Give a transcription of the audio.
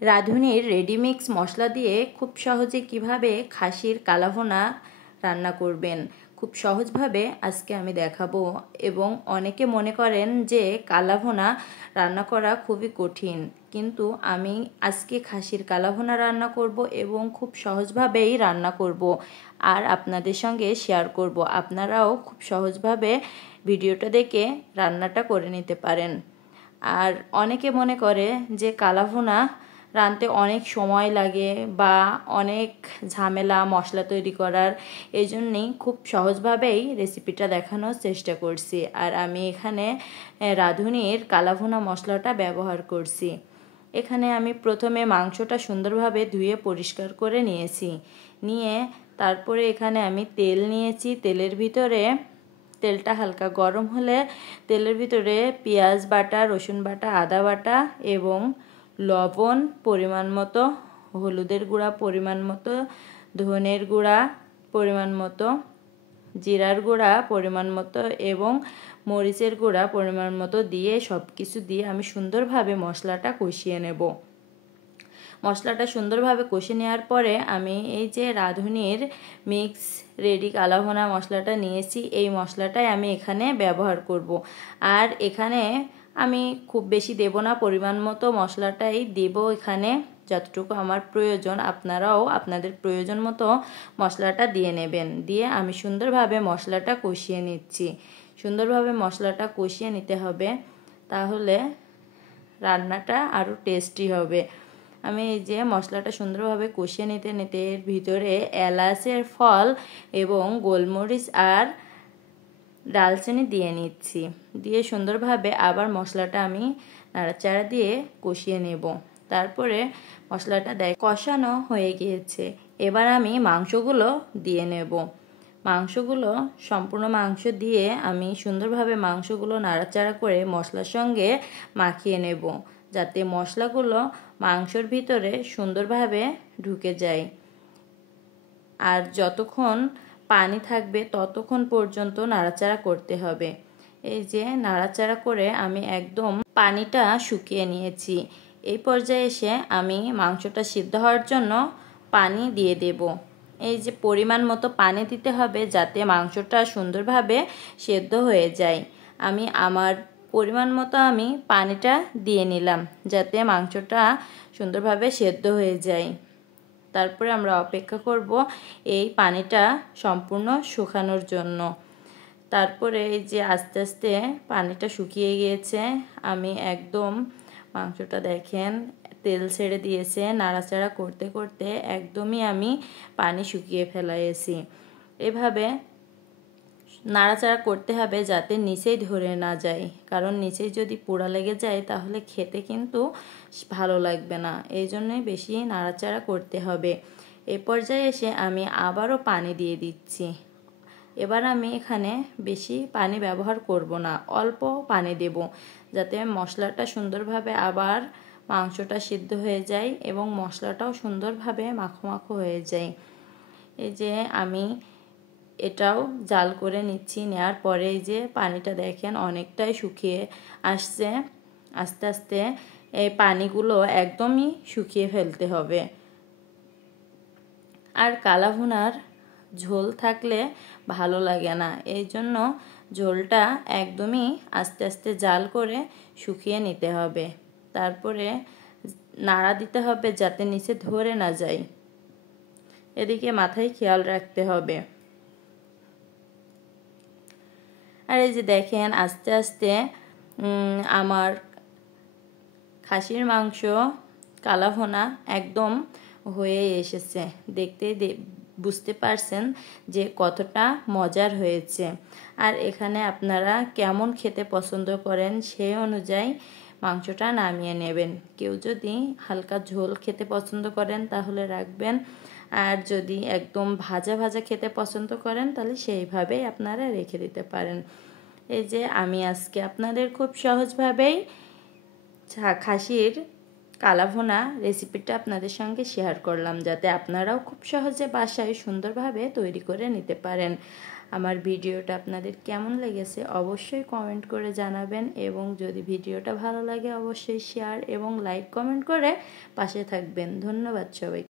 রাঁধুনির ready mix মশলা দিয়ে খুব সহজে কিভাবে খাসির কালাভুনা রান্না করবেন খুব সহজভাবে আজকে আমি দেখাবো। এবং অনেকে মনে করেন যে কালাভুনা রান্না করা খুবই কঠিন, কিন্তু আমি আজকে খাসির কালাভুনা রান্না করব এবং খুব সহজভাবেই রান্না করব আর আপনাদের সঙ্গে শেয়ার করব। আপনারাও খুব সহজভাবে ভিডিওটা দেখে রান্নাটা করে নিতে পারেন। আর অনেকে মনে করে যে কালাভুনা রাঁধতে অনেক সময় লাগে বা অনেক ঝামেলা মশলা তৈরি করার, এই জন্যেই খুব সহজভাবেই রেসিপিটা দেখানোর চেষ্টা করছি। আর আমি এখানে রাঁধুনির কালাভুনা মশলাটা ব্যবহার করছি। এখানে আমি প্রথমে মাংসটা সুন্দরভাবে ধুয়ে পরিষ্কার করে নিয়েছি। নিয়ে তারপরে এখানে আমি তেল নিয়েছি। তেলের ভিতরে তেলটা হালকা গরম হলে তেলের ভিতরে পেঁয়াজ বাটা, রসুন বাটা, আদা বাটা এবং লবণ পরিমাণ মতো, হলুদের গুঁড়া পরিমাণ মতো, ধনের গুঁড়া পরিমাণ মতো, জিরার গুঁড়া পরিমাণ মতো এবং মরিচের গুঁড়া পরিমাণ মতো দিয়ে সব কিছু দিয়ে আমি সুন্দরভাবে মশলাটা কষিয়ে নেব। মশলাটা সুন্দরভাবে কষে নেওয়ার পরে আমি এই যে রাঁধুনির মিক্স রেডি কালাভুনা মশলাটা নিয়েছি, এই মশলাটাই আমি এখানে ব্যবহার করব। আর এখানে আমি খুব বেশি দেব না, পরিমাণ মতো মশলাটাই দেব এখানে, যতটুকু আমার প্রয়োজন। আপনারাও আপনাদের প্রয়োজন মতো মশলাটা দিয়ে নেবেন। দিয়ে আমি সুন্দরভাবে মশলাটা কষিয়ে নিচ্ছি। সুন্দরভাবে মশলাটা কষিয়ে নিতে হবে, তাহলে রান্নাটা আরও টেস্টি হবে। আমি এই যে মশলাটা সুন্দরভাবে কষিয়ে নিতে নিতে এর ভিতরে এলাচের ফল এবং গোলমরিচ আর ডালচিনি দিয়ে নিচ্ছি। দিয়ে সুন্দরভাবে আবার মশলাটা আমি নাড়াচাড়া দিয়ে কষিয়ে নেব। তারপরে মশলাটা কষানো হয়ে গিয়েছে, এবার আমি মাংসগুলো দিয়ে নেব। মাংসগুলো সম্পূর্ণ মাংস দিয়ে আমি সুন্দরভাবে মাংসগুলো নাড়াচাড়া করে মশলার সঙ্গে মাখিয়ে নেব, যাতে মশলাগুলো মাংসর ভিতরে সুন্দরভাবে ঢুকে যায়। আর যতক্ষণ পানি থাকবে ততক্ষণ পর্যন্ত নাড়াচাড়া করতে হবে। এই যে নাড়াচাড়া করে আমি একদম পানিটা শুকিয়ে নিয়েছি। এই পর্যায়ে এসে আমি মাংসটা সিদ্ধ হওয়ার জন্য পানি দিয়ে দেব। এই যে পরিমাণ মতো পানি দিতে হবে, যাতে মাংসটা সুন্দরভাবে সেদ্ধ হয়ে যায়। আমি আমার পরিমাণ মতো আমি পানিটা দিয়ে নিলাম, যাতে মাংসটা সুন্দরভাবে সেদ্ধ হয়ে যায়। তারপরে আমরা অপেক্ষা করব এই পানিটা সম্পূর্ণ শুকানোর জন্য। তারপরে এই যে আস্তে আস্তে পানিটা শুকিয়ে গিয়েছে, আমি একদম মাংসটা দেখেন তেল ছেড়ে দিয়েছে। নাড়াচাড়া করতে করতে একদমই আমি পানি শুকিয়ে ফেলাইছি। এভাবে নাড়াচাড়া করতে হবে যাতে নিচেই ধরে না যায়, কারণ নিচেই যদি পোড়া লেগে যায় তাহলে খেতে কিন্তু ভালো লাগবে না। এই জন্যই বেশি নাড়াচাড়া করতে হবে। এ পর্যায়ে এসে আমি আবারও পানি দিয়ে দিচ্ছি। এবার আমি এখানে বেশি পানি ব্যবহার করব না, অল্প পানি দেব, যাতে মশলাটা সুন্দরভাবে আবার মাংসটা সিদ্ধ হয়ে যায় এবং মশলাটাও সুন্দরভাবে মাখো মাখো হয়ে যায়। এই যে আমি এটাও জাল করে নিচ্ছি। নেওয়ার পরে এই যে পানিটা দেখেন অনেকটাই শুকিয়ে আসছে। আস্তে আস্তে এই পানিগুলো একদমই শুকিয়ে ফেলতে হবে। আর কালাভুনার ঝোল থাকলে ভালো লাগে না, এই জন্য ঝোলটা একদমই আস্তে আস্তে জাল করে শুকিয়ে নিতে হবে। তারপরে নাড়া দিতে হবে যাতে নিচে ধরে না যায়, এদিকে মাথায় খেয়াল রাখতে হবে। আর এই যে দেখেন আস্তে আস্তে আমার খাসির মাংস কালাভুনা একদম হয়ে এসেছে। দেখতে বুঝতে পারছেন যে কতটা মজার হয়েছে। আর এখানে আপনারা কেমন খেতে পছন্দ করেন সেই অনুযায়ী মাংসটা নামিয়ে নেবেন। কেউ যদি হালকা ঝোল খেতে পছন্দ করেন তাহলে রাখবেন, আর যদি একদম ভাজা ভাজা খেতে পছন্দ করেন তাহলে সেইভাবেই আপনারা রেখে দিতে পারেন। এই যে আমি আজকে আপনাদের খুব সহজভাবেই খাসির কালাভুনা রেসিপিটা আপনাদের সঙ্গে শেয়ার করলাম, যাতে আপনারাও খুব সহজে বাসায় সুন্দরভাবে তৈরি করে নিতে পারেন। আমার ভিডিওটা আপনাদের কেমন লেগেছে অবশ্যই কমেন্ট করে জানাবেন, এবং যদি ভিডিওটা ভালো লাগে অবশ্যই শেয়ার এবং লাইক কমেন্ট করে পাশে থাকবেন। ধন্যবাদ সবাই।